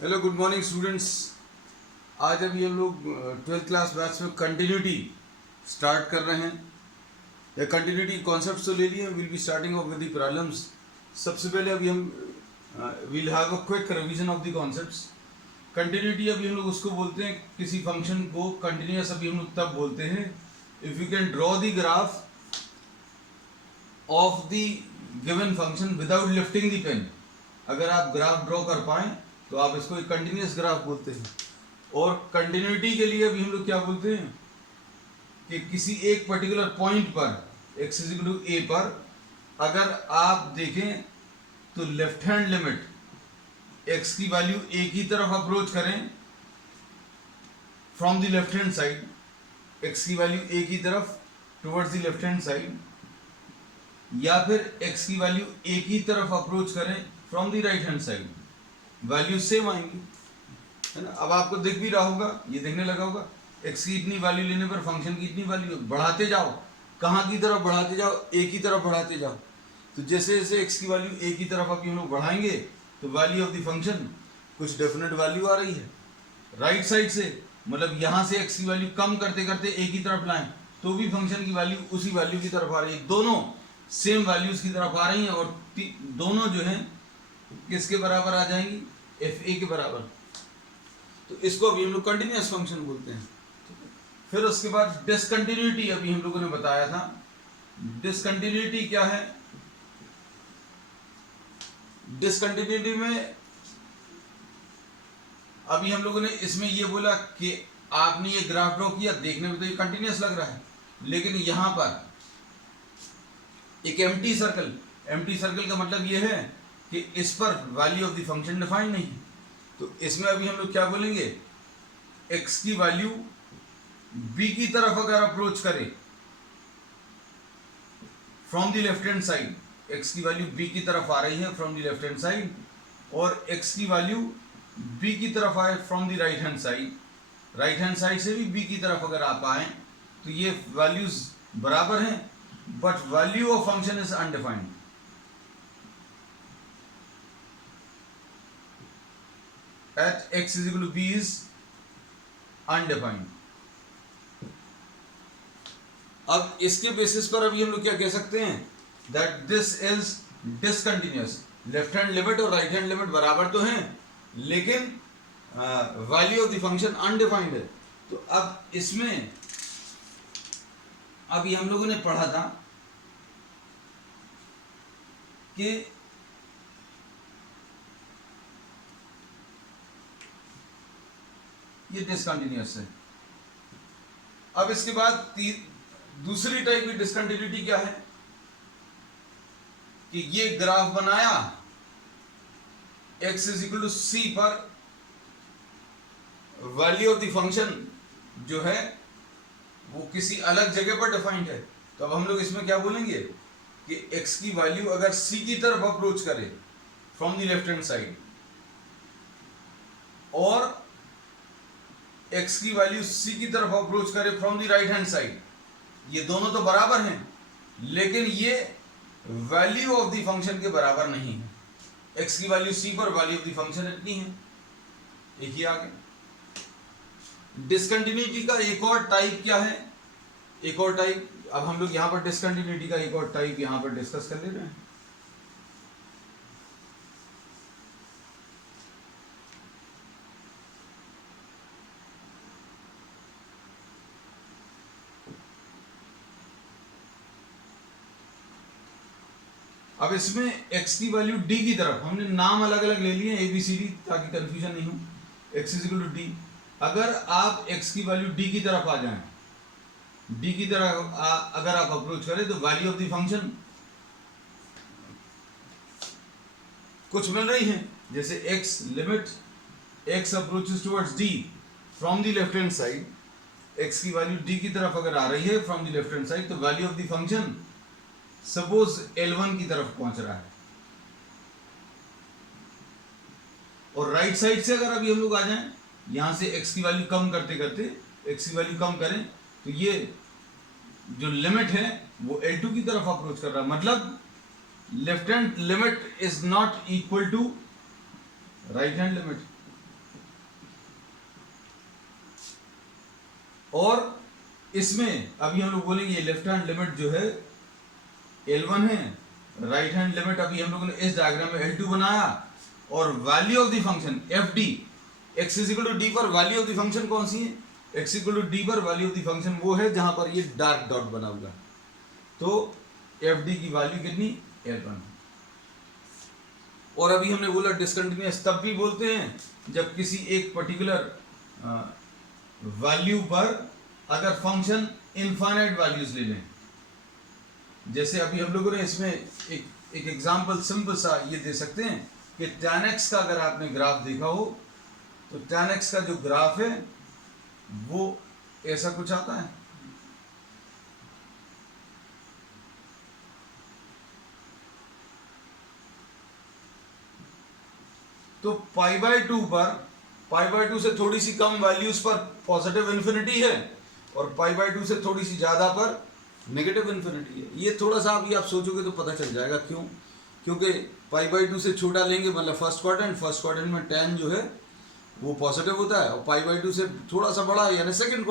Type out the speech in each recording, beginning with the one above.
Hello good morning students. आज अभी हम लोग 12th क्लास बैच में कंटिन्यूटी स्टार्ट कर रहे हैं। या कंटिन्यूटी कॉन्सेप्ट तो ले लिए, will be starting of with the problems. सबसे पहले अभी हम will have a quick revision of the concepts. Continuity अभी हम लोग उसको बोलते हैं, किसी फंक्शन को कंटिन्यूस अभी हम लोग तब बोलते हैं if you can draw the graph of the given function without lifting the pen. अगर आप ग्राफ ड्रॉ कर पाए तो आप इसको एक कंटिन्यूस ग्राफ बोलते हैं। और कंटिन्यूटी के लिए अभी हम लोग क्या बोलते हैं कि किसी एक पर्टिकुलर पॉइंट पर x is equal to a पर अगर आप देखें तो लेफ्ट हैंड लिमिट x की वैल्यू a की तरफ अप्रोच करें from the left hand side, x की वैल्यू a की तरफ towards the left hand side, या फिर x की वैल्यू a की तरफ अप्रोच करें from the right hand side, value same आएंगी, है ना। अब आपको दिख भी रहा होगा, ये देखने लगा होगा x की इतनी वैल्यू लेने पर फंक्शन की इतनी वैल्यू, बढ़ाते जाओ, कहाँ की तरफ बढ़ाते जाओ, a की तरफ बढ़ाते जाओ। तो जैसे जैसे x की वैल्यू a की तरफ आप हम लोग बढ़ाएंगे तो वैल्यू ऑफ द फंक्शन कुछ डेफिनेट वैल्यू आ रही है राइट साइड से, मतलब यहाँ से x की वैल्यू कम करते करते a की तरफ लाएं तो भी फंक्शन की वैल्यू उसी वैल्यू की तरफ आ रही है, दोनों सेम वैल्यूज की तरफ आ रही हैं और दोनों जो है किसके बराबर आ जाएंगी, एफ ए के बराबर। तो इसको अभी हम लोग कंटिन्यूस फंक्शन बोलते हैं। फिर उसके बाद डिसकंटिन्यूटी अभी हम लोगों ने बताया था। डिसकंटिन्यूटी क्या है? डिसकंटिन्यूटी में अभी हम लोगों ने इसमें ये बोला कि आपने ये ग्राफ ड्रॉ किया, देखने में तो ये कंटिन्यूस लग रहा है, लेकिन यहां पर एक एम्प्टी सर्कल का मतलब ये है कि इस पर value of the function defined नहीं है। तो इसमें अभी हम लोग क्या बोलेंगे, x की वैल्यू b की तरफ अगर अप्रोच करे from the left hand side, x की वैल्यू b की तरफ आ रही है from the left hand side, और x की वैल्यू b की तरफ आए from the right hand side, right hand side से भी b की तरफ अगर आप आए तो ये वैल्यूज बराबर हैं, but value of function is undefined. at x is equal to b is undefined। अब इसके बेसिस पर अभी हम लोग क्या कह सकते हैं, that this is discontinuous. Left hand limit और राइट हैंड लिमिट बराबर तो हैं, लेकिन value of the function undefined है। तो अब इसमें अभी हम लोगों ने पढ़ा था कि ये डिसकंटिन्यूअस है। अब इसके बाद दूसरी टाइप की डिसकंटिन्यूटी क्या है कि ये ग्राफ बनाया x is equal to c पर वैल्यू ऑफ द फंक्शन जो है वो किसी अलग जगह पर डिफाइंड है। तो अब हम लोग इसमें क्या बोलेंगे कि x की वैल्यू अगर c की तरफ अप्रोच करे from the left hand side और x की वैल्यू c की तरफ अप्रोच करे from the right hand side, ये दोनों तो बराबर हैं, लेकिन ये वैल्यू ऑफ द फंक्शन के बराबर नहीं है। x की वैल्यू c पर, वैल्यू ऑफ द फंक्शन इतनी है। एक ही आगे डिसकंटिन्यूटी का एक और टाइप क्या है, एक और टाइप अब हम लोग यहां पर डिसकंटिन्यूटी का एक और टाइप यहां पर डिस्कस कर ले रहे हैं। अब इसमें x की वैल्यू d की तरफ, हमने नाम अलग अलग ले लिए ए बी सी डी ताकि कंफ्यूजन नहीं हो, x is equal to d। अगर आप x की वैल्यू d की तरफ आ जाएं, d की तरफ अगर आप अप्रोच करें तो वैल्यू ऑफ द फंक्शन कुछ मिल रही है, जैसे x limit x approaches towards d from the left hand side, x की वैल्यू d की तरफ अगर आ रही है from the left hand side, तो value of the function suppose L1 की तरफ पहुंच रहा है, और राइट साइड से अगर अभी हम लोग आ जाएं, यहां से x की वैल्यू कम करते करते x की वैल्यू कम करें तो ये जो लिमिट है वो L2 की तरफ अप्रोच कर रहा है, मतलब left hand limit is not equal to right hand limit. और इसमें अभी हम लोग बोलेंगे लेफ्ट हैंड लिमिट जो है L1 है, राइट हैंड लिमिट अभी हम लोगों ने इस डायग्राम में L2 बनाया, और value of the function FD x is equal to d पर वैल्यू ऑफ द फंक्शन कौन सी है, x इक्वल टू डी पर वैल्यू ऑफ द फंक्शन वो है जहां पर ये डार्क डॉट बना हुआ है। तो FD की वैल्यू कितनी, L1। और अभी हमने बोला डिसकंटिन्यूअस तब भी बोलते हैं जब किसी एक पर्टिकुलर वैल्यू पर अगर फंक्शन इनफाइनाइट वैल्यूज ले लें। जैसे अभी हम लोगों ने इसमें एक एग्जांपल सिंपल सा ये दे सकते हैं कि tan x का अगर आपने ग्राफ देखा हो तो tan x का जो ग्राफ है वो ऐसा कुछ आता है। तो पाई बाय 2 से थोड़ी सी कम वैल्यूज पर पॉजिटिव इन्फिनिटी है और पाई बाय 2 से थोड़ी सी ज्यादा पर नेगेटिव इन्फिनिटी है। ये थोड़ा सा अभी आप सोचोगे तो पता चल जाएगा क्यों, क्योंकि पाई बाय 2 से छोटा लेंगे मतलब फर्स्ट क्वाड्रेंट में tan जो है वो पॉजिटिव होता है, और पाई बाय 2 से थोड़ा सा बड़ा यानी सेकंड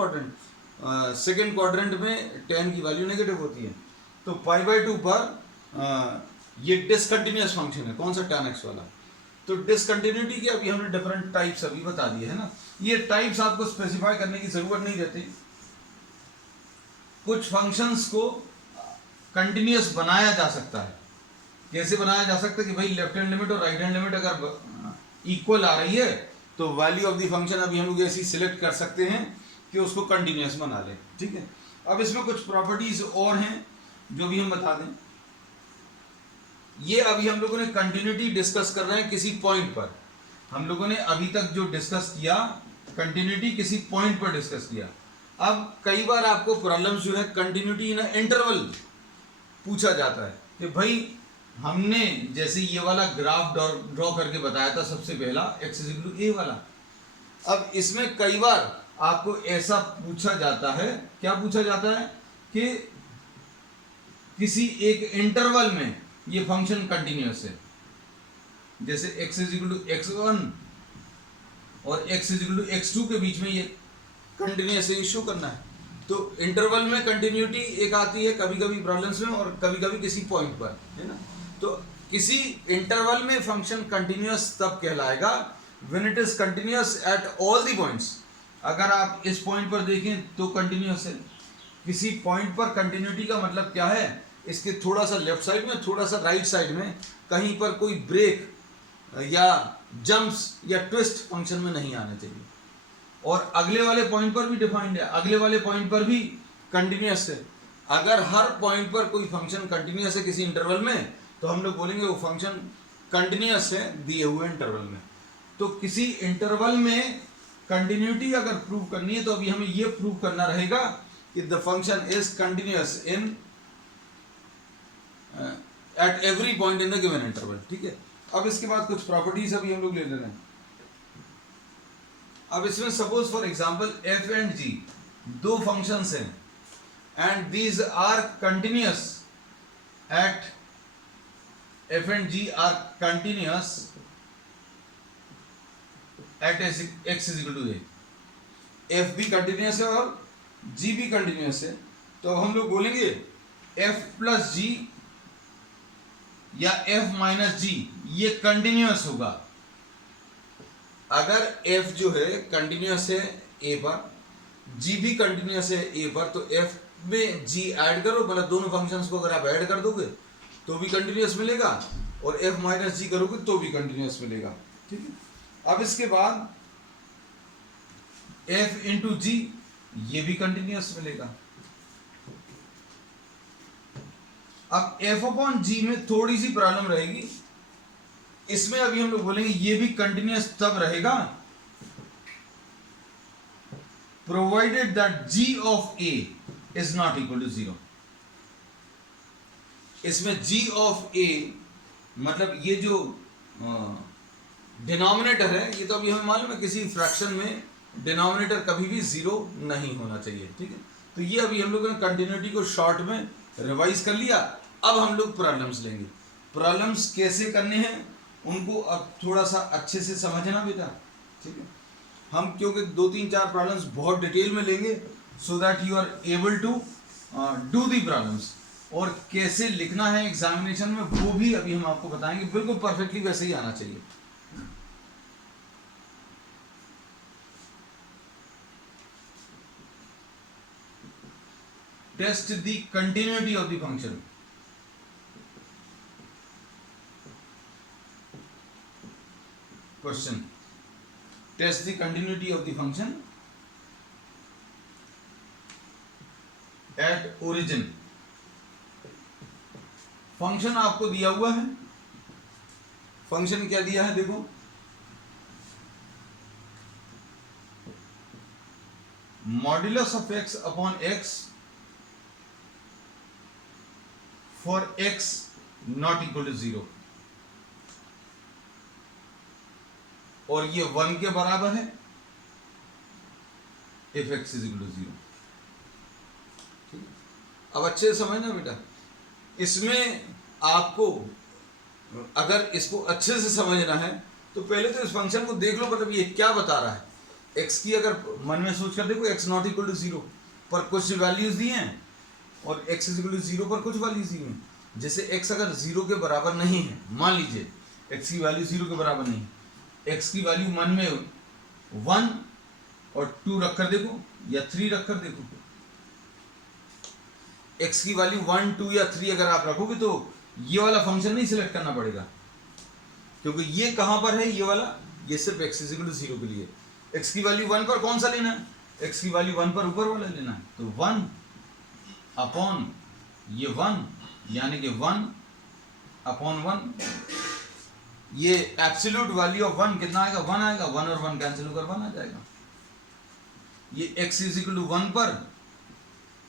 क्वाड्रेंट में tan की वैल्यू नेगेटिव होती है। तो पाई बाय 2 पर ये डिसकंटिन्यूअस फंक्शन है, कौन सा tan x वाला। तो डिसकंटिन्यूटी के अभी हमने डिफरेंट टाइप्स अभी बता दिए है ना, ये टाइप्स आपको स्पेसिफाई करने की जरूरत नहीं रहती। कुछ फंक्शंस को कंटिन्यूअस बनाया जा सकता है। कैसे बनाया जा सकता है कि भाई लेफ्ट हैंड लिमिट और राइट हैंड लिमिट अगर इक्वल आ रही है तो वैल्यू ऑफ द फंक्शन अभी हम लोग ऐसी सिलेक्ट कर सकते हैं कि उसको कंटिन्यूअस बना लें। ठीक है, अब इसमें कुछ प्रॉपर्टीज और हैं जो भी हम बता दें। ये अभी हम लोगों ने कंटिन्यूटी डिस्कस कर रहे हैं किसी पॉइंट पर। हम लोगों ने अभी तक जो डिस्कस किया कंटिन्यूटी किसी पॉइंट पर डिस्कस किया। अब कई बार आपको प्रॉब्लम्स जो है कंटिन्यूटी इन इंटरवल पूछा जाता है कि भाई हमने जैसे ये वाला ग्राफ ड्रॉ करके बताया था सबसे पहला x इक्वल टू a वाला। अब इसमें कई बार आपको ऐसा पूछा जाता है, क्या पूछा जाता है कि किसी एक इंटरवल में ये फंक्शन कंटिन्यूअस है, जैसे x इक्वल टू x1 और x इक्वल टू x2 के बीच में ये कंटिन्यूअस इशू करना है। तो इंटरवल में कंटिन्यूटी एक आती है कभी कभी प्रॉब्लम्स में और कभी कभी किसी पॉइंट पर, है ना। तो किसी इंटरवल में फंक्शन कंटिन्यूअस तब कहलाएगा when it is continuous at all the points. अगर आप इस पॉइंट पर देखें तो कंटिन्यूअस है। किसी पॉइंट पर कंटिन्यूटी का मतलब क्या है, इसके थोड़ा सा लेफ्ट साइड में थोड़ा सा राइट साइड में कहीं पर कोई ब्रेक या जंप्स या ट्विस्ट फंक्शन में नहीं आना चाहिए। और अगले वाले पॉइंट पर भी डिफाइंड है, अगले वाले पॉइंट पर भी कंटिन्यूअस है। अगर हर पॉइंट पर कोई फंक्शन कंटिन्यूअस है किसी इंटरवल में तो हम लोग बोलेंगे वो फंक्शन कंटिन्यूअस है दिए हुए इंटरवल में। तो किसी इंटरवल में कंटिन्यूटी अगर प्रूव करनी है तो अभी हमें ये प्रूव करना रहेगा कि the function is continuous in at every point in the given interval. ठीक है, अब इसके बाद कुछ प्रॉपर्टीज अभी हम लोग ले ले रहे हैं। अब इसमें suppose for example f and g दो फंक्शंस हैं and these are continuous at f and g are continuous at x is equal to a। f भी कंटिन्यूअस है और g भी कंटिन्यूअस है, तो हम लोग बोलेंगे f प्लस g या f माइनस g ये कंटिन्यूअस होगा। अगर f जो है कंटिन्यूअस है a पर, g भी कंटिन्यूअस है a पर, तो f में g ऐड करो, मतलब दोनों फंक्शंस को अगर आप ऐड कर दोगे तो भी कंटिन्यूअस मिलेगा और f माइनस g करोगे तो भी कंटिन्यूअस मिलेगा। ठीक है, अब इसके बाद f इंटू g ये भी कंटिन्यूअस मिलेगा। अब f अपॉन g में थोड़ी सी प्रॉब्लम रहेगी, इसमें अभी हम लोग बोलेंगे ये भी कंटिन्यूअस तब रहेगा provided that g of a is not equal to 0। इसमें g ऑफ a मतलब ये जो डिनोमिनेटर है ये तो अभी हमें मालूम है किसी फ्रैक्शन में डिनोमिनेटर कभी भी 0 नहीं होना चाहिए। ठीक है, तो ये अभी हम लोगों ने कंटिन्यूटी को शॉर्ट में रिवाइज कर लिया। अब हम लोग प्रॉब्लम्स लेंगे। प्रॉब्लम्स कैसे करने हैं उनको अब थोड़ा सा अच्छे से समझना बेटा। ठीक है, हम क्योंकि 2 3 4 प्रॉब्लम्स बहुत डिटेल में लेंगे so that you are able to do the problems. और कैसे लिखना है एग्जामिनेशन में वो भी अभी हम आपको बताएंगे, बिल्कुल परफेक्टली वैसे ही आना चाहिए. Test the continuity of the function. Question. Test the continuity of the function at origin. Function आपको दिया हुआ है. फंक्शन क्या दिया है देखो, modulus of x upon x for x not equal to 0, और ये 1 के बराबर है if x is equal to 0. अब अच्छे से समझना बेटा, इसमें आपको अगर इसको अच्छे से समझना है तो पहले तो इस फंक्शन को देख लो, मतलब ये क्या बता रहा है. x की अगर मन में सोच कर देखो, x नॉट इक्वल टू 0 पर कुछ वैल्यूज दिए हैं और x इज इक्वल टू 0 पर कुछ वैल्यूज दी हैं. जैसे x अगर 0 के बराबर नहीं है, मान लीजिए x की वैल्यू 0 के बराबर नहीं है, x की वैल्यू मन में 1 और 2 रखकर देखो या 3 रखकर देखो. x की वैल्यू 1, 2 या 3 अगर आप रखोगे तो ये वाला फंक्शन नहीं सिलेक्ट करना पड़ेगा, क्योंकि ये कहां पर है, ये वाला, ये सिर्फ x इज इक्वल टू 0 के लिए. x की वैल्यू 1 पर कौन सा लेना है, x की वैल्यू 1 पर ऊपर वाला लेना है. तो 1 अपॉन ये 1 यानी कि 1 अपॉन 1, ये एब्सोल्यूट वैल्यू ऑफ 1 कितना आएगा, 1 आएगा. 1 और 1 कैंसिल होकर 1 आ जाएगा. ये x इज इक्वल टू 1 पर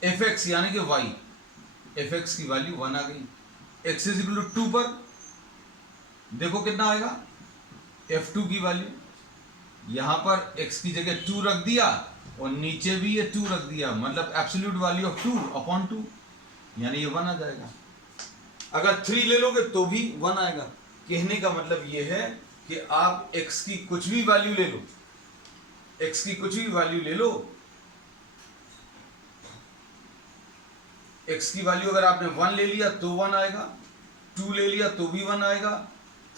fx यानी कि y, fx की वैल्यू 1 आ गई. x इज इक्वल टू 2 पर देखो कितना आएगा, f2 की वैल्यू, यहां पर x की जगह 2 रख दिया और नीचे भी ये 2 रख दिया, मतलब एब्सोल्यूट वैल्यू ऑफ 2 अपॉन 2 यानी ये 1 आ जाएगा. अगर 3 ले लोगे तो भी 1 आएगा. कहने का मतलब ये है कि आप x की कुछ भी वैल्यू ले लो, x की कुछ भी वैल्यू ले लो, x की वैल्यू अगर आपने 1 ले लिया तो 1 आएगा, 2 ले लिया तो भी 1 आएगा,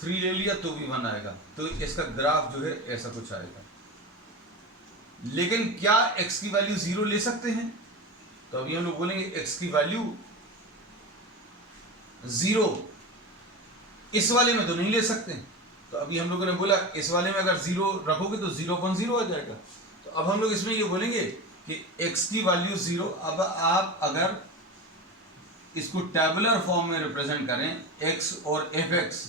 3 ले लिया तो भी 1 आएगा. तो इसका ग्राफ जो है ऐसा कुछ आएगा. लेकिन क्या x की वैल्यू 0 ले सकते हैं, तो अभी हम लोग बोलेंगे x की वैल्यू 0 इस वाले में तो नहीं ले सकते. तो अभी हम लोगों ने बोला इस वाले में अगर 0 रखोगे तो 0.0 आ जाएगा. तो अब हम लोग इसमें ये बोलेंगे कि x की वैल्यू 0. अब आप अगर इसको टेबुलर फॉर्म में रिप्रेजेंट करें, x और fx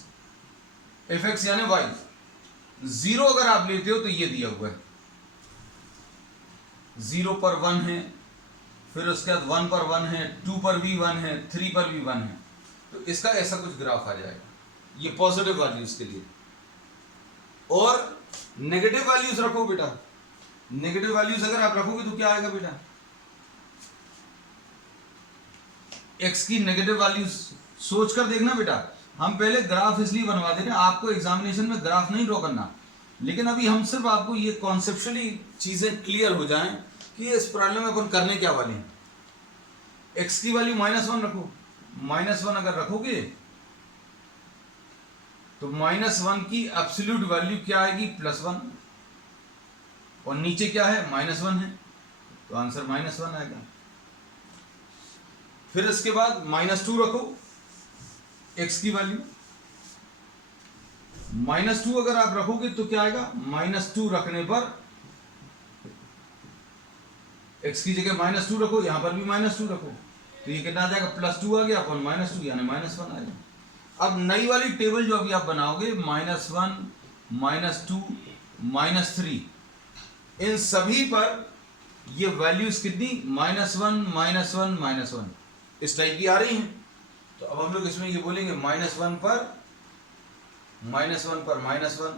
यानी y, 0 अगर आप लेते हो तो ये दिया हुआ है, 0 पर 1 है, फिर उसके बाद 1 पर 1 है, 2 पर भी 1 है, 3 पर भी 1 है. तो इसका ऐसा कुछ ग्राफ आ जाएगा. ये पॉजिटिव वैल्यूज के लिए. और नेगेटिव वैल्यूज रखो बेटा, नेगेटिव वैल्यूज अगर आप रखोगे तो क्या आएगा बेटा, x की नेगेटिव वैल्यूज सोच कर देखना बेटा. हम पहले ग्राफ इसलिए बनवा दे रहे हैं, आपको एग्जामिनेशन में ग्राफ नहीं ड्रॉ करना, लेकिन अभी हम सिर्फ आपको ये कॉन्सेप्चुअली चीजें क्लियर हो जाएं कि इस प्रॉब्लम में अपन करने क्या वाले हैं. x की वैल्यू -1 रखो, -1 अगर रखोगे तो -1 की एब्सोल्यूट वैल्यू क्या आएगी, +1, और नीचे क्या है, -1 है, तो आंसर -1 आएगा. फिर इसके बाद -2 रखो x की वैल्यू, -2 अगर आप रखोगे तो क्या आएगा, -2 रखने पर x की जगह -2 रखो, यहां पर भी -2 रखो, तो ये कितना आ जाएगा, +2 आ गया अपॉन -2 यानी -1 आएगा. अब नई वाली टेबल जो अभी आप बनाओगे, -1, -2, -3, इन सभी पर ये वैल्यूज कितनी, -1, -1 इस टाइप की आ रही हैं. तो अब हम लोग इसमें ये बोलेंगे -1 पर -1 पर -1,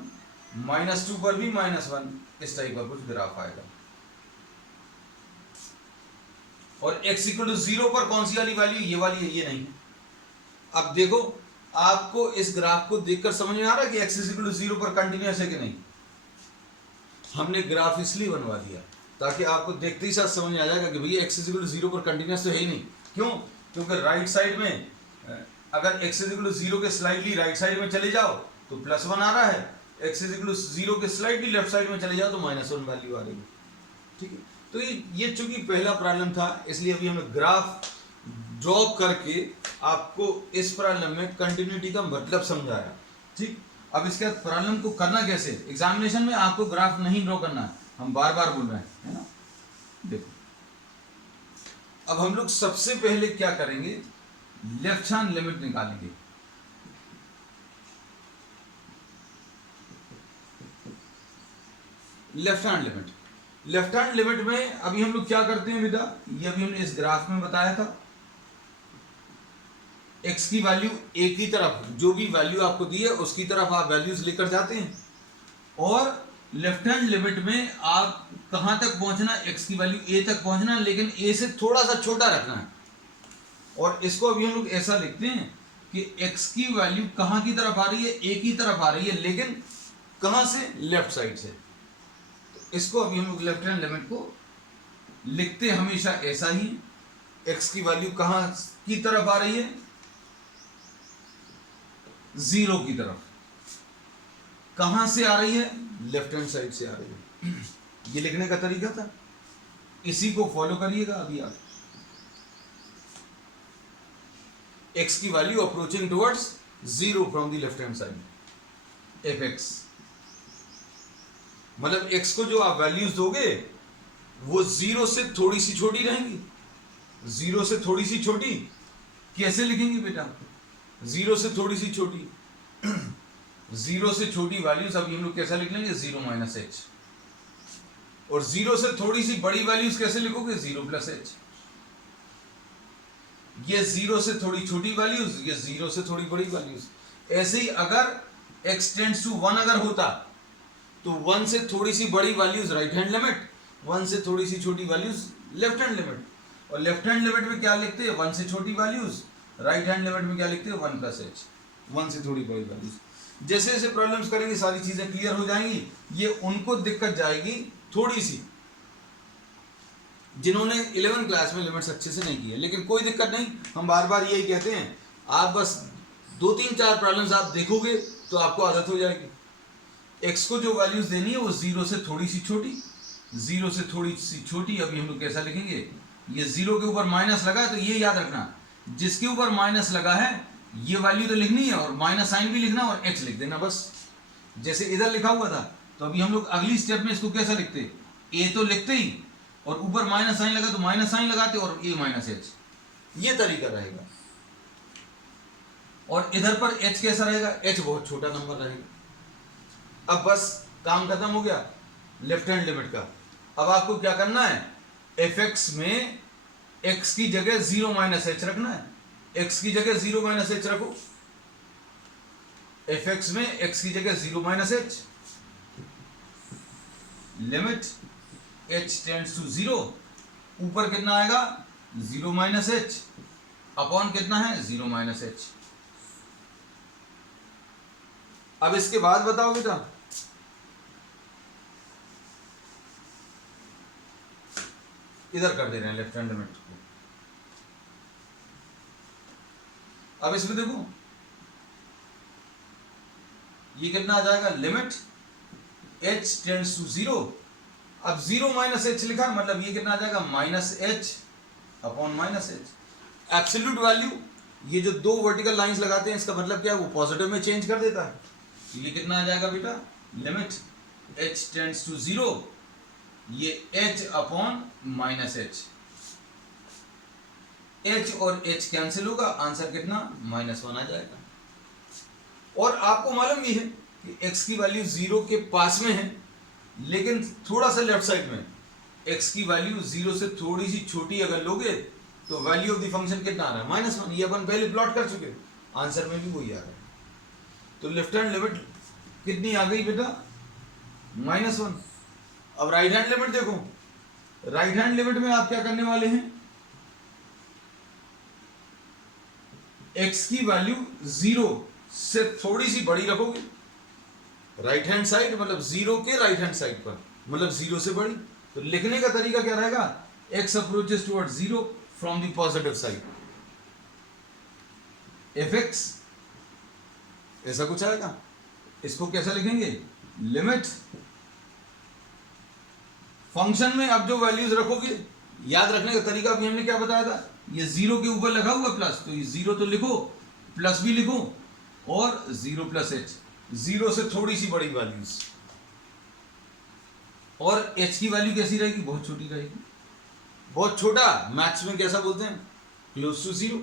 -2 पर भी -1, इस टाइप का कुछ ग्राफ आएगा. और x इक्वल टू 0 पर कौन सी वाली वैल्यू, ये वाली है, ये नहीं. अब देखो आपको इस ग्राफ को देखकर समझ में आ रहा है कि x इक्वल टू 0 पर कंटिन्यूअस है कि नहीं. हमने ग्राफ इसलिए बनवा दिया ताकि आपको देखते ही साथ समझ में आ जाएगा कि भैया x इक्वल टू 0 पर कंटिन्यूस तो है ही नहीं। क्यों? क्योंकि राइट साइड में अगर x इक्वल टू 0 के स्लाइडली राइट साइड में चले जाओ तो +1 आ रहा है, x इक्वल टू 0 के स्लाइडली लेफ्ट साइड में चले जाओ तो -1 वैल्यू आ रही है। ठीक है, तो ये चूंकि पहला प्रॉब्लम था इसलिए अभी हमें ग्राफ ड्रॉ करके आपको इस प्रॉब्लम में कंटिन्यूटी का मतलब समझाया। ठीक, अब इसके बाद प्रॉब्लम को करना कैसे? एग्जामिनेशन में आपको ग्राफ नहीं ड्रॉ करना है, हम बार बार बोल रहे हैं, है ना। देखो अब हम लोग सबसे पहले क्या करेंगे, लेफ्ट हैंड लिमिट निकालेंगे। लेफ्ट हैंड लिमिट में अभी हम लोग क्या करते हैं बेटा, ये अभी हमने इस ग्राफ में बताया था, x की वैल्यू a की तरफ जो भी वैल्यू आपको दी है उसकी तरफ आप वैल्यूज लेकर जाते हैं, और लेफ्ट हैंड लिमिट में आप कहां तक पहुंचना, x की वैल्यू a तक पहुंचना, लेकिन a से थोड़ा सा छोटा रखना है। और इसको अभी हम लोग ऐसा लिखते हैं कि x की वैल्यू कहां की तरफ आ रही है, a की तरफ आ रही है, लेकिन कहां से, लेफ्ट साइड से। तो इसको अभी हम लोग लेफ्ट हैंड लिमिट को लिखते हमेशा ऐसा ही, x की वैल्यू कहां की तरफ आ रही है, 0 की तरफ। कहां से आ रही है, लेफ्ट हैंड साइड से आ रही है। ये लिखने का तरीका था, इसी को फॉलो करिएगा अभी आप। x की value approaching towards 0 from the left hand side, fx मतलब x को जो आप वैल्यूज दोगे वो 0 से थोड़ी सी छोटी रहेंगी। 0 से थोड़ी सी छोटी कैसे लिखेंगे बेटा, 0 से थोड़ी सी छोटी 0 से छोटी वैल्यूज अभी हम लोग कैसा लिख लेंगे, 0 - h। और 0 से थोड़ी सी बड़ी वैल्यूज कैसे लिखोगे, 0 + h। ये 0 से थोड़ी छोटी वैल्यूज, ये 0 से थोड़ी बड़ी वैल्यूज। ऐसे ही अगर x टेंड्स टू 1 अगर होता तो 1 से थोड़ी सी बड़ी वैल्यूज राइट हैंड लिमिट, 1 से थोड़ी सी छोटी वैल्यूज लेफ्ट हैंड लिमिट। और लेफ्ट हैंड लिमिट में क्या लिखते हैं, 1 से छोटी वैल्यूज, राइट हैंड लिमिट में क्या लिखते हैं, 1 + h, 1 से थोड़ी बड़ी वैल्यूज। जैसे जैसे प्रॉब्लम्स करेंगे सारी चीजें क्लियर हो जाएंगी। ये उनको दिक्कत जाएगी थोड़ी सी जिन्होंने 11 क्लास में लिमिट्स अच्छे से नहीं की है, लेकिन कोई दिक्कत नहीं, हम बार बार यही कहते हैं, आप बस 2-3-4 प्रॉब्लम्स आप देखोगे तो आपको आदत हो जाएगी। x को जो वैल्यूज देनी है वो 0 से थोड़ी सी छोटी, 0 से थोड़ी सी छोटी। अभी हम लोग कैसा लिखेंगे, ये 0 के ऊपर माइनस लगा है तो ये याद रखना, जिसके ऊपर माइनस लगा है ये वैल्यू तो लिखनी है और माइनस साइन भी लिखना और h लिख देना बस, जैसे इधर लिखा हुआ था। तो अभी हम लोग अगली स्टेप में इसको कैसा लिखते, a तो लिखते ही और ऊपर माइनस साइन लगा तो माइनस साइन लगाते और a - h, ये तरीका रहेगा। और इधर पर h कैसा रहेगा, h बहुत छोटा नंबर रहेगा। अब बस काम खत्म हो गया लेफ्ट हैंड लिमिट का। अब आपको क्या करना है, fx में x की जगह 0 - h रखना है, x की जगह 0 - h रखो, fx में x की जगह 0 - h, limit h tends to 0, ऊपर कितना आएगा 0 - h अपॉन कितना है 0 - h। अब इसके बाद बताओ बेटा, इधर कर दे रहे हैं लेफ्ट हैंड लिमिट को। अब इसमें देखो ये कितना आ जाएगा, लिमिट h टेंड्स टू 0। अब 0 - h लिखा मतलब ये कितना आ जाएगा, -h upon -h। Absolute value, ये जो दो वर्टिकल लाइंस लगाते हैं इसका मतलब क्या है, वो पॉजिटिव में चेंज कर देता है। तो ये कितना आ जाएगा बेटा, लिमिट h टेंड्स टू 0, ये h अपॉन -h, h और h कैंसिल होगा, आंसर कितना -1 आ जाएगा। और आपको मालूम भी है कि x की वैल्यू 0 के पास में है, लेकिन थोड़ा सा लेफ्ट साइड में x की वैल्यू 0 से थोड़ी सी छोटी अगर लोगे तो वैल्यू ऑफ द फंक्शन कितना आ रहा है, -1। ये अपन पहले प्लॉट कर चुके, आंसर में भी वही आ रहा है। तो लेफ्ट हैंड लिमिट कितनी आ गई बेटा, -1। अब राइट हैंड लिमिट देखो, राइट हैंड लिमिट में आप क्या करने वाले हैं, x की वैल्यू 0 से थोड़ी सी बड़ी रखोगे, राइट हैंड साइड मतलब 0 के राइट हैंड साइड पर, मतलब 0 से बड़ी। तो लिखने का तरीका क्या रहेगा, x approaches towards 0 from the positive side, fx ऐसा कुछ आएगा। इसको कैसा लिखेंगे, लिमिट फंक्शन में अब जो वैल्यूज रखोगे, याद रखने का तरीका अभी हमने क्या बताया था, ये 0 के ऊपर लगा हुआ प्लस, तो ये 0 तो लिखो, प्लस भी लिखो, और 0 प्लस h, 0 से थोड़ी सी बड़ी वैल्यूज, और h की वैल्यू कैसी रहेगी, बहुत छोटी रहेगी। बहुत छोटा मैथ्स में कैसा बोलते हैं, क्लोज टू 0।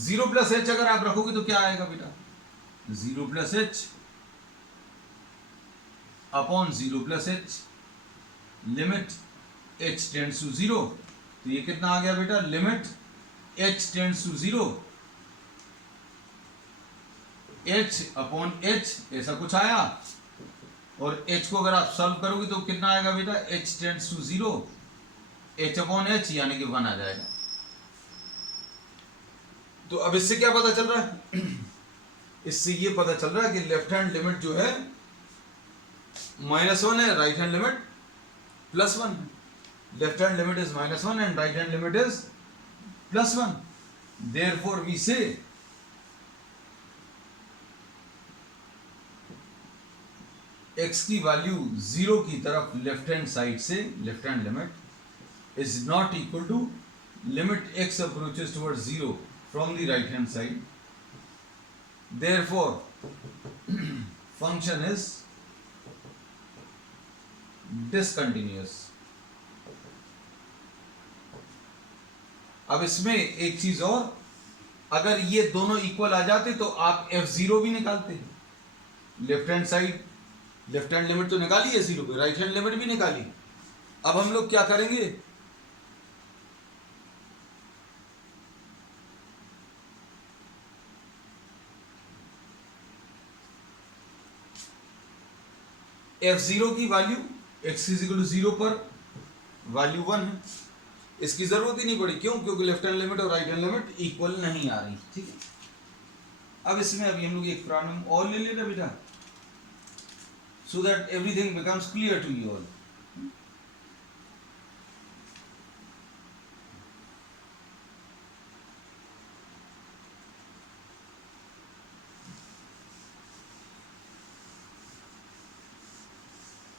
0 प्लस h अगर आप रखोगे तो क्या आएगा बेटा, 0 plus h upon 0 plus h, limit h tends to 0, तो ये कितना आ गया बेटा, limit h tends to 0, h upon h, ऐसा कुछ आया, और h को अगर आप सॉल्व करोगे तो कितना आएगा बेटा, h tends to 0, h upon h यानी कि 1 आ जाएगा। तो अब इससे क्या पता चल रहा है, इससे ये पता चल रहा है कि लेफ्ट हैंड लिमिट जो है -1 है, राइट हैंड लिमिट +1 है। Left hand limit is -1 and right hand limit is +1, therefore we say x की वैल्यू 0 की तरफ लेफ्ट हैंड साइड से, left hand limit is not equal to limit x approaches towards 0 from the right hand side, therefore function is discontinuous। अब इसमें एक चीज और, अगर ये दोनों इक्वल आ जाते तो आप f0 भी निकालते, left hand side, left hand limit तो निकाली है 0 पे, राइट हैंड लिमिट भी निकाली। अब हम लोग क्या करेंगे, f0 की वैल्यू x = 0 पर वैल्यू 1 है, इसकी जरूरत ही नहीं पड़ी, क्यों, क्योंकि लेफ्ट हैंड लिमिट और राइट हैंड लिमिट इक्वल नहीं आ रही, ठीक है। अब इसमें अभी हम लोग एक प्रॉब्लम और ले लेना बेटा, so that everything becomes clear to you all.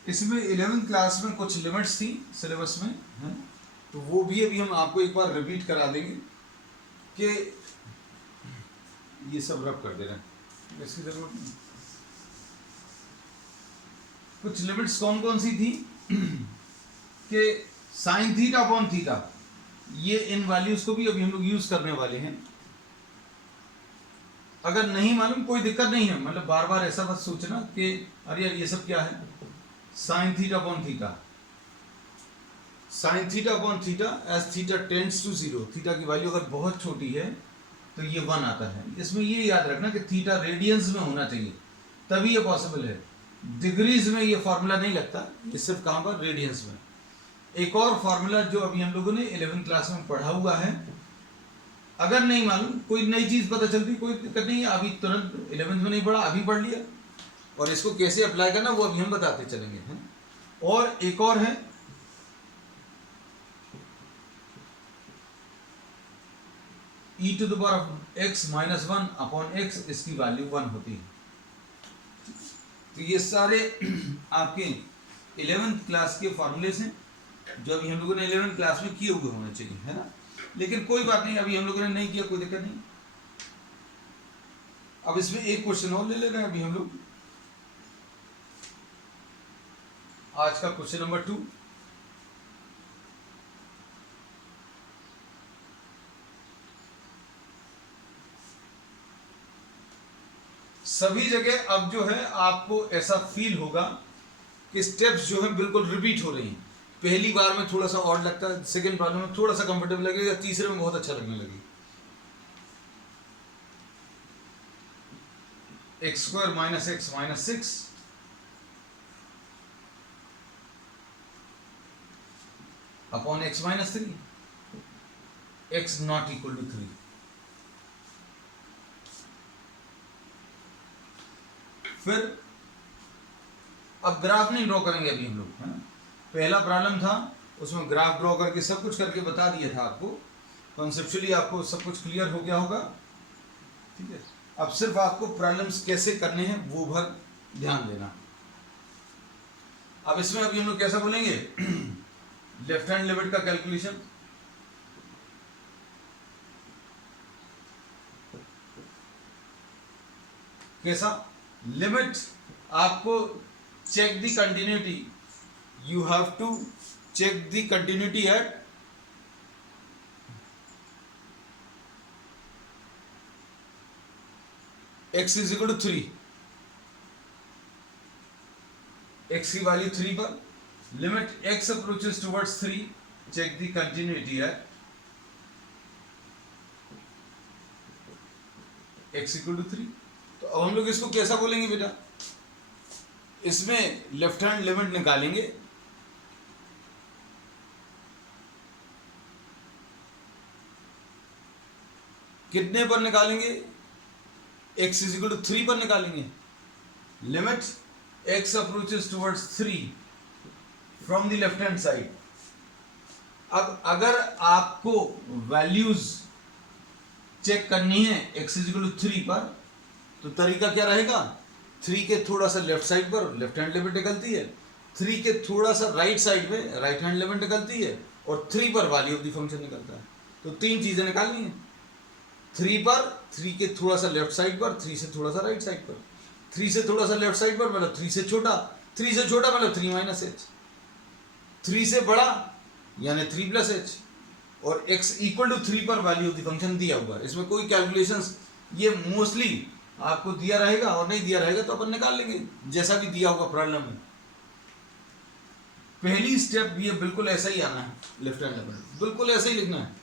इसमें 11th क्लास में कुछ लिमिट्स थी सिलेबस में, है, तो वो भी अभी हम आपको एक बार रिपीट करा देंगे कि ये सब रब कर दे रहे हैं, इसकी जरूरत नहीं। कुछ लिमिट्स कौन कौन सी थी कि साइन थीटा अपॉन थीटा, ये इन वैल्यूज को भी अभी हम लोग यूज करने वाले हैं। अगर नहीं मालूम कोई दिक्कत नहीं है, मतलब बार बार ऐसा मत सोचना कि अरे यार ये सब क्या है, sine theta upon theta, sine theta upon theta as theta tends to 0, theta की वैल्यू अगर बहुत छोटी है तो ये 1 आता है। इसमें ये याद रखना कि थीटा रेडियंस में होना चाहिए, तभी ये पॉसिबल है, डिग्रीज में ये फॉर्मूला नहीं लगता, ये सिर्फ कहां पर, रेडियंस में। एक और फॉर्मूला जो अभी हम लोगों ने 11th क्लास में पढ़ा हुआ है, अगर नहीं मालूम कोई नई चीज पता चलती कोई दिक्कत नहीं है, अभी तुरंत 11th में नहीं पढ़ा अभी पढ़ लिया, और इसको कैसे अप्लाई करना वो अभी हम बताते चलेंगे, है? और एक और है, e⁻x - 1 अपॉन x, इसकी वैल्यू 1 होती है। तो ये सारे आपके 11th क्लास के फॉर्मूलेस हैं जो अभी हम लोगों ने 11th क्लास में किए हुए होने चाहिए, है ना, लेकिन कोई बात नहीं, अभी हम लोगों ने नहीं किया, कोई दिक्कत नहीं। अब इसमें एक क्वेश्चन और ले ले रहे हैं अभी हम लोग, आज का क्वेश्चन नंबर 2। सभी जगह अब जो है आपको ऐसा फील होगा कि स्टेप्स जो है बिल्कुल रिपीट हो रही हैं। पहली बार में थोड़ा सा ऑड लगता है, सेकंड बार में थोड़ा सा कंफर्टेबल लगेगा, तीसरे में बहुत अच्छा लगने लगेगा। x² - x - 6 upon x - 3, x not equal to 3। फिर अब ग्राफ नहीं ड्रॉ करेंगे अभी हम लोग, है ना, पहला प्रॉब्लम था उसमें ग्राफ ड्रॉ करके सब कुछ करके बता दिया था आपको, कॉन्सेप्चुअली आपको सब कुछ क्लियर हो गया होगा, ठीक है। अब सिर्फ आपको प्रॉब्लम्स कैसे करने हैं वो भर ध्यान देना। अब इसमें अभी हम लोग कैसा बोलेंगे लेफ्ट हैंड लिमिट का कैलकुलेशन। कैसा लिमिट, आपको check the continuity, you have to check the continuity at x is equal to 3, x की वैल्यू 3 पर, limit x approaches towards 3, check the continuity at x equal to 3। तो अब हम लोग इसको कैसा बोलेंगे बेटा, इसमें लेफ्ट हैंड लिमिट निकालेंगे, कितने पर निकालेंगे, x इज इक्वल टू 3 पर निकालेंगे। Limit x approaches towards 3 from the left hand side. अब अगर आपको वैल्यूज चेक करनी है x इज इक्वल टू 3 पर, तो तरीका क्या रहेगा, 3 के थोड़ा सा लेफ्ट साइड पर लेफ्ट हैंड लिमिट निकलती है, 3 के थोड़ा सा राइट साइड में राइट हैंड लिमिट निकलती है, और 3 पर वैल्यू ऑफ द फंक्शन निकलता है। तो तीन चीजें निकालनी है, 3 पर, 3 के थोड़ा सा लेफ्ट साइड पर, 3 से थोड़ा सा राइट साइड पर, 3 से थोड़ा सा लेफ्ट साइड पर मतलब 3 से छोटा, 3 से छोटा मतलब 3 माइनस एच, 3 से बड़ा यानी 3 प्लस एच, और x इक्वल टू 3 पर वैल्यू ऑफ द फंक्शन दिया हुआ है। इसमें कोई कैलकुलेशंस, ये मोस्टली आपको दिया रहेगा और नहीं दिया रहेगा तो अपन निकाल लेंगे जैसा भी दिया होगा प्रॉब्लम में। पहली स्टेप ये बिल्कुल ऐसा ही आना है, लेफ्ट हैंड लिमिट बिल्कुल ऐसे ही लिखना है।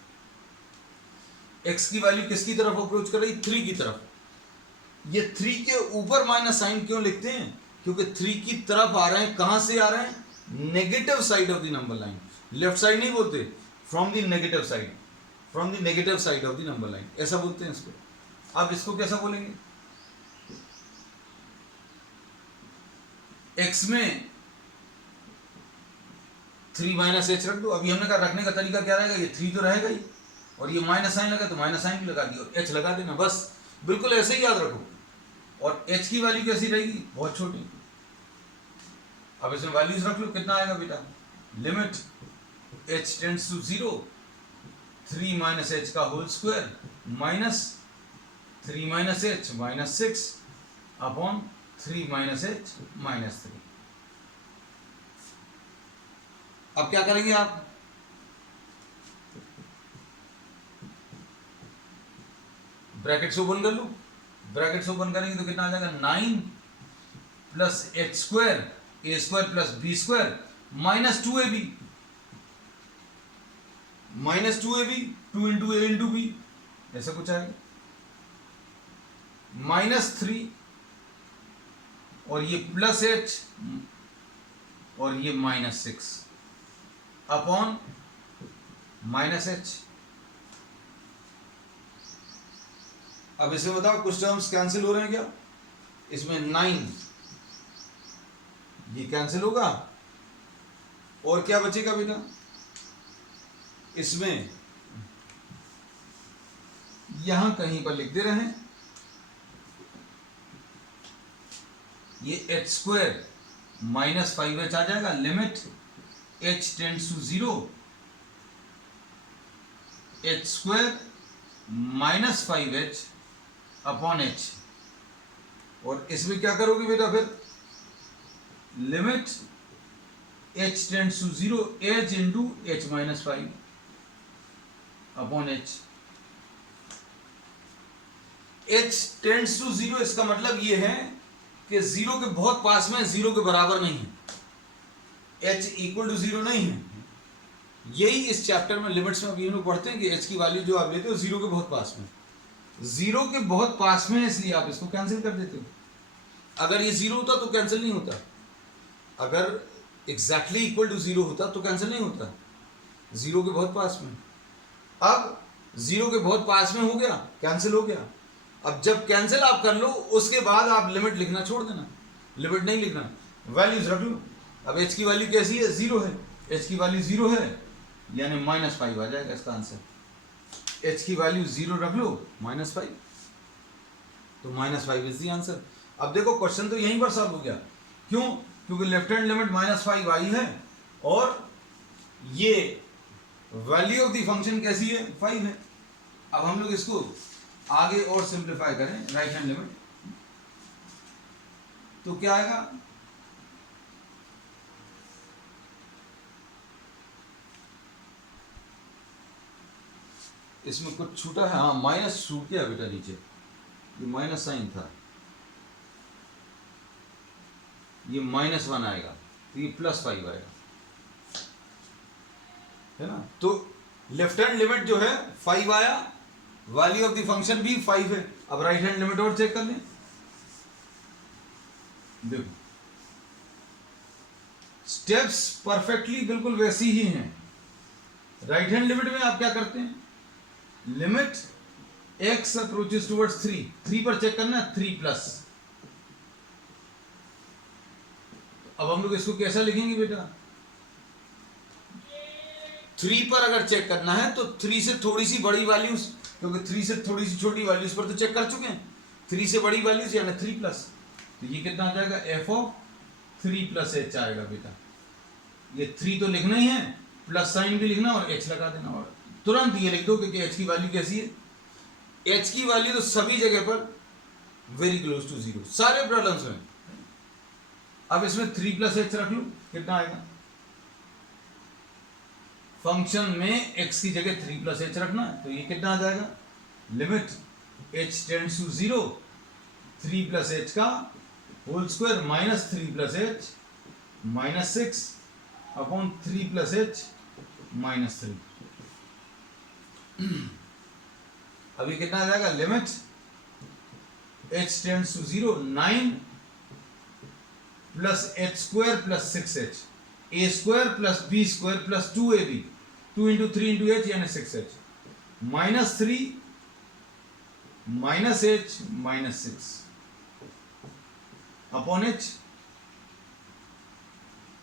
x की वैल्यू किसकी तरफ अप्रोच कर रही, 3 की तरफ। ये 3 के ऊपर माइनस साइन क्यों लिखते हैं, क्योंकि 3 की तरफ आ रहे हैं, कहां से आ रहे हैं, negative side of the number line. Left side नहीं बोलते, from the negative side, from the negative side of the number line, ऐसा बोलते हैं इसको। अब इसको कैसा बोलेंगे, x में 3 माइनस एच रख दो। अभी हमने कहा रखने का तरीका क्या रहेगा, ये 3 तो रहेगा ही, और ये माइनस साइन लगा तो माइनस साइन भी लगा दिया और h लगा देना, बस बिल्कुल ऐसे ही याद रखो। और h की वैल्यू कैसी रहेगी, बहुत छोटी। अब इसमें वैल्यूज रख लो, कितना आएगा बेटा, limit h tends to 0, 3 minus H का whole square minus 3 minus H minus 6 upon 3 minus H minus 3। अब क्या करेंगे आप, ब्रैकेट्स ओपन कर लो, ब्रैकेट्स ओपन करेंगे तो कितना आ जाएगा, 9 plus H square A square plus B square minus 2ab, minus 2ab, 2 into A into B, ऐसा कुछ आएगा, माइनस 3 और ये प्लस एच और ये माइनस 6 अपॉन माइनस एच। अब इसे बताओ कुछ टर्म्स कैंसिल हो रहे हैं क्या, इसमें 9 ये कैंसिल होगा, और क्या बचेगा बेटा, इसमें यहां कहीं पर लिख दे रहे हैं, ये एच स्क्वायर माइनस 5h आ जाएगा, limit h tends to 0, h square minus 5h upon h, और इसमें क्या करोगे बेटा फिर, limit h tends to 0, h into h minus 5 upon h। h tends to 0 इसका मतलब ये है कि 0 के बहुत पास में, 0 के बराबर नहीं है, h इक्वल टू 0 नहीं है। यही इस चैप्टर में लिमिट्स में अभी हम लोग पढ़ते हैं कि h की वैल्यू जो आप लेते हो 0 के बहुत पास में, 0 के बहुत पास में है, इसलिए आप इसको कैंसिल कर देते हो। अगर ये 0 होता तो कैंसिल नहीं होता, अगर एग्जैक्टली इक्वल टू 0 होता तो कैंसिल नहीं होता, 0 के बहुत पास में। अब 0 के बहुत पास में हो गया, कैंसिल हो गया। अब जब कैंसिल आप कर लो उसके बाद आप लिमिट लिखना छोड़ देना, लिमिट नहीं लिखना, वैल्यूज रख लो। अब h की वैल्यू कैसी है, 0 है, h की वैल्यू 0 है यानी -5 आ जाएगा इसका आंसर। h की वैल्यू 0 रख लो, -5, तो -5 इज द आंसर। अब देखो क्वेश्चन तो यहीं पर सॉल्व हो गया, क्यों? क्योंकि लेफ्ट हैंड लिमिट -5 आई है और ये वैल्यू ऑफ द फंक्शन कैसी है, 5 है। अब हम लोग इसको आगे और सिंप्लीफाई करें, राइट हैंड लिमिट, तो क्या आएगा, इसमें कुछ छूटा है, हाँ माइनस छूट गया बेटा नीचे, ये माइनस साइन था, ये -1 आएगा तो ये +5 आएगा, है ना। तो लेफ्ट हैंड लिमिट जो है 5 आया, वैल्यू ऑफ द फंक्शन भी 5 है। अब राइट हैंड लिमिट और चेक कर लें, देखो स्टेप्स परफेक्टली बिल्कुल वैसी ही हैं। राइट हैंड लिमिट में आप क्या करते हैं, लिमिट x अप्रोचेस टुवर्ड्स 3 पर चेक करना है, 3+। अब हम लोग इसको कैसा लिखेंगे बेटा, 3 पर अगर चेक करना है तो 3 से थोड़ी सी बड़ी वैल्यूज, क्योंकि 3 से थोड़ी सी छोटी वैल्यूज पर तो चेक कर चुके हैं, 3 से बड़ी वैल्यूज यानी 3+, तो ये कितना आ जाएगा, f(3+h) आएगा बेटा। ये 3 तो लिखना ही है, प्लस साइन भी लिखना और h लगा देना, और तुरंत ये लिख दो क्योंकि h की वैल्यू कैसी है, h की वैल्यू तो सभी जगह पर वेरी क्लोज टू 0, सारे प्रॉब्लम्स में। अब इसमें 3+h रख लो, कितना आएगा, फंक्शन में x की जगह 3+h रखना है, तो ये कितना आ जाएगा, limit h tends to 0, 3+h का whole square -3+h -6 upon 3+h -3। अभी कितना आ जाएगा, limit h tends to 0, 9 + h² + 6h, a² + b² + 2ab, 2 × 3 × h यानी 6h, -3 -h -6 अपॉन h।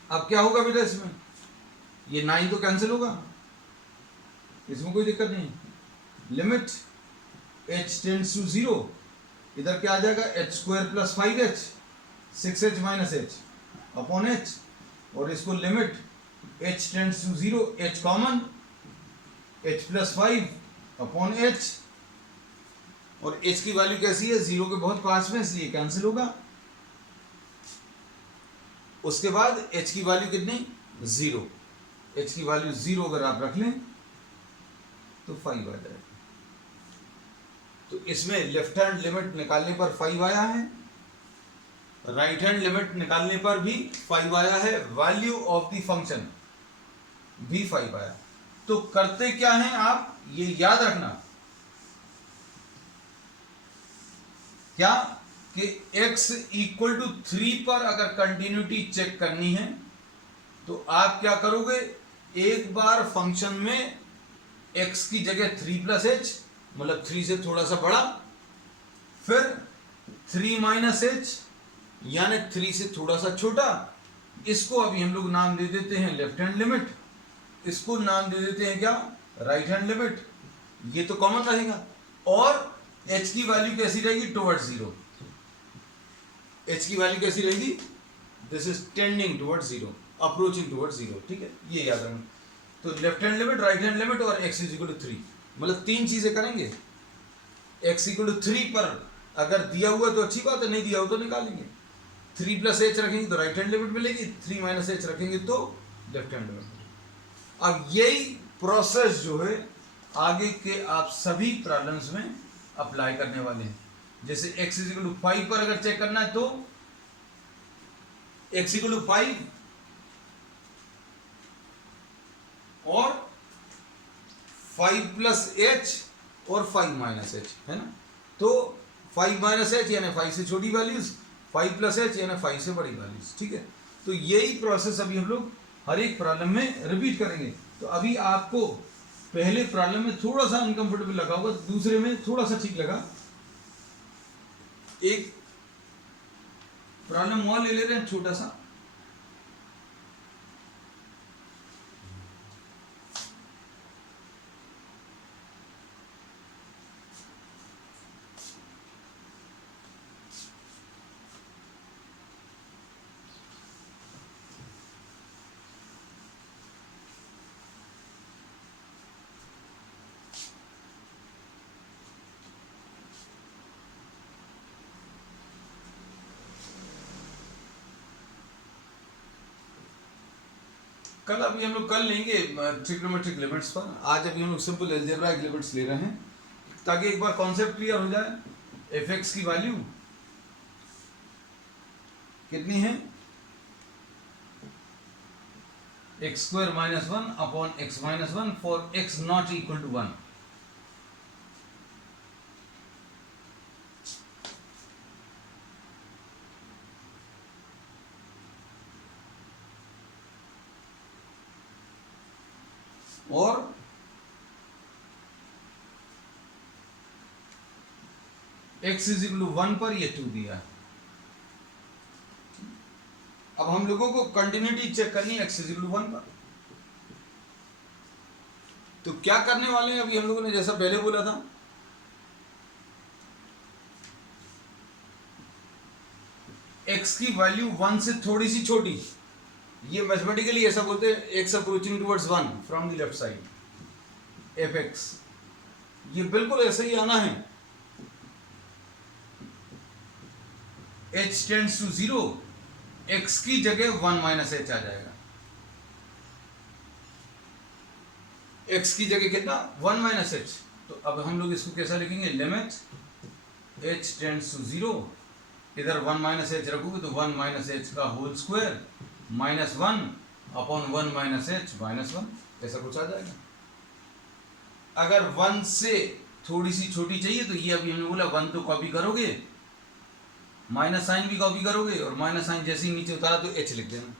अब क्या होगा बेटा, इसमें ये 9 तो कैंसिल होगा, इसमें कोई दिक्कत नहीं, लिमिट h टेंड्स टू 0, इधर क्या आ जाएगा, h² + 5h 6h -h upon h, और इसको limit h tends to 0, h common, h + 5 upon h, और h की वैल्यू कैसी है, 0 के बहुत पास में, इसलिए कैंसिल होगा। उसके बाद h की वैल्यू कितनी, 0, h की वैल्यू 0 अगर आप रख लें तो 5 आ जाएगा। तो इसमें लेफ्ट हैंड लिमिट निकालने पर 5 आया है, राइट हैंड लिमिट निकालने पर भी 5 आया है, वैल्यू ऑफ द फंक्शन भी 5 आया। तो करते क्या हैं आप, ये याद रखना क्या कि x = 3 पर अगर कंटिन्यूटी चेक करनी है तो आप क्या करोगे, एक बार फंक्शन में x की जगह 3+h, मतलब 3 से थोड़ा सा बड़ा, फिर 3 - h यानी 3 से थोड़ा सा छोटा, इसको अभी हम लोग नाम दे देते हैं लेफ्ट हैंड लिमिट, इसको नाम दे देते हैं क्या, राइट हैंड लिमिट, ये तो कॉमन रहेगा। और h की वैल्यू कैसी रहेगी, टुवर्ड्स 0, h की वैल्यू कैसी रहेगी, this is tending towards 0, approaching towards 0, ठीक है, ये याद रखना। तो left hand limit, right hand limit और x = 3, मतलब 3 चीजें करेंगे। x = 3 पर अगर दिया हुआ तो अच्छी बात है, नहीं दिया हुआ तो निकालेंगे, 3+h रखेंगे तो राइट हैंड लिमिट मिलेगी, 3 - h रखेंगे तो लेफ्ट हैंड लिमिट। अब यही प्रोसेस जो है आगे के आप सभी प्रॉब्लम्स में अप्लाई करने वाले हैं। जैसे x = 5 पर अगर चेक करना है तो x = 5 और 5+h और 5 - h, है ना। तो 5 - h यानी 5 से छोटी वैल्यूज, 5+h यानी 5 से बड़ी वैल्यूज, ठीक है। तो यही प्रोसेस अभी हम लोग हर एक प्रॉब्लम में रिपीट करेंगे। तो अभी आपको पहले प्रॉब्लम में थोड़ा सा अनकंफर्टेबल लगा होगा, दूसरे में थोड़ा सा ठीक लगा। एक प्रॉब्लम और ले ले रहे हैं छोटा सा, कल अभी हम लोग कल लेंगे ट्रिग्नोमेट्रिक लिमिट्स पर, आज अभी हम लोग सिंपल अलजेब्राइक लिमिट्स ले रहे हैं ताकि एक बार कॉन्सेप्ट क्लियर हो जाए। एफ एक्स की वैल्यू कितनी है, x square minus 1 upon x minus 1 for x not equal to 1। और x इज इक्वल टू 1 पर ये 2 दिया। अब हम लोगों को कंटिन्यूटी चेक करनी है x इज इक्वल टू 1 पर। तो क्या करने वाले हैं अभी हम लोगों ने, जैसा पहले बोला था, x की वैल्यू 1 से थोड़ी सी छोटी, ये मैथमेटिकली ऐसा बोलते हैं x approaching towards 1 from the left side, F x, ये बिल्कुल ऐसे ही आना है। h टेंड्स टू 0, x की जगह 1 माइनस h आ जाएगा। x की जगह कितना, 1 माइनस h। तो अब हम लोग इसको कैसा लिखेंगे, लिमिट h टेंड्स टू 0, इधर 1 माइनस h रखोगे तो 1 माइनस h का whole square minus 1 upon 1 minus h minus 1, ऐसा कुछ आ जाएगा। अगर 1 से थोड़ी सी छोटी चाहिए तो ये अभी हमने बोला 1 तो कॉपी करोगे, माइनस साइन भी कॉपी करोगे, और माइनस साइन जैसे ही नीचे उतारा तो h लिख देना,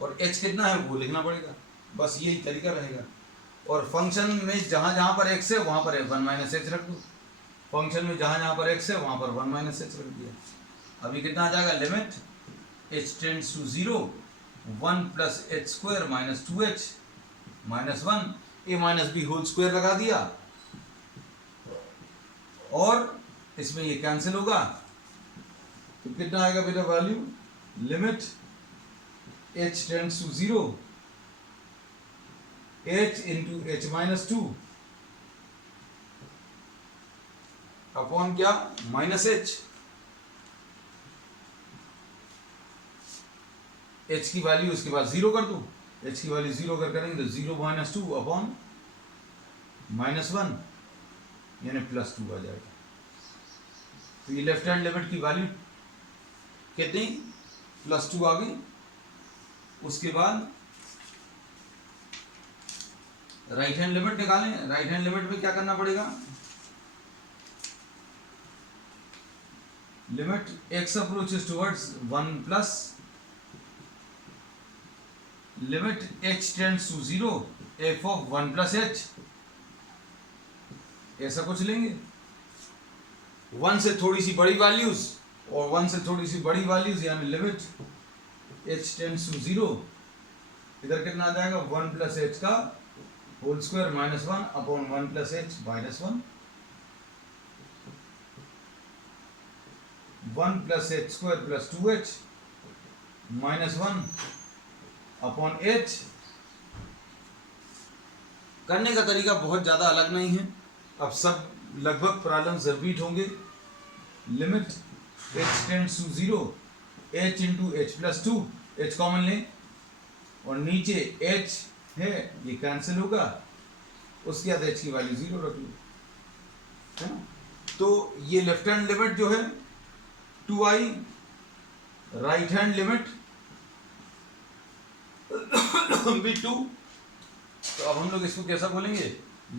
और h कितना है वो लिखना पड़ेगा। बस यही तरीका रहेगा। और फंक्शन में जहाँ जहाँ पर x है वहाँ पर 1 माइनस h रख दो, फंक्शन में जहाँ जहाँ पर x है वहाँ पर 1 माइनस h रख दिया। अभी कितना आ जाएगा, limit h tends to 0, 1 plus h square minus 2h minus 1, a minus b whole square लगा दिया, और इसमें ये कैंसिल होगा तो कितना आएगा बेटा value, limit h tends to 0, h into h minus 2 upon क्या, माइनस h। h की वैल्यू उसके बाद 0 कर दो, h की वैल्यू 0 कर करेंगे तो 0 माइनस 2 अपॉन माइनस 1 यानी प्लस 2 आ जाएगा। तो ये लेफ्ट हैंड लिमिट की वैल्यू कितनी, प्लस 2 आ गई। उसके बाद राइट हैंड लिमिट निकालें। राइट हैंड लिमिट में क्या करना पड़ेगा, limit x approaches towards 1 plus limit h tends to 0 f of 1 plus h, ऐसा कुछ लेंगे। 1 से थोड़ी सी बड़ी वैल्यूज और 1 से थोड़ी सी बड़ी वैल्यूज, यानी लिमिट h टेंड्स टू 0, इधर कितना आ जाएगा, 1 प्लस h का whole square minus 1 upon 1 plus h minus 1, 1 plus h square plus 2h minus 1 upon h। करने का तरीका बहुत ज़्यादा अलग नहीं है, अब सब लगभग प्रॉब्लम्स रिपीट होंगे। Limit h tends to 0, h into h plus 2, h common लें, और नीचे h है ये कैंसिल होगा, उसके बाद h की वैल्यू 0 रख लो, है ना। तो ये लेफ्ट हैंड लिमिट जो है 2i, राइट हैंड लिमिट भी 2। तो अब हम लोग इसको कैसा बोलेंगे,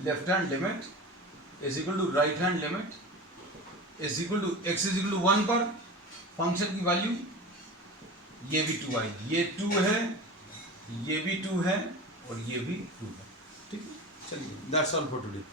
left hand limit is equal to right hand limit is equal to x is equal to 1 पर फंक्शन की वैल्यू, ये भी 2i, ये 2 है, ये भी 2 है, और ये भी 2 है। ठीक है, चलिए, दैट्स ऑल फॉर टुडे।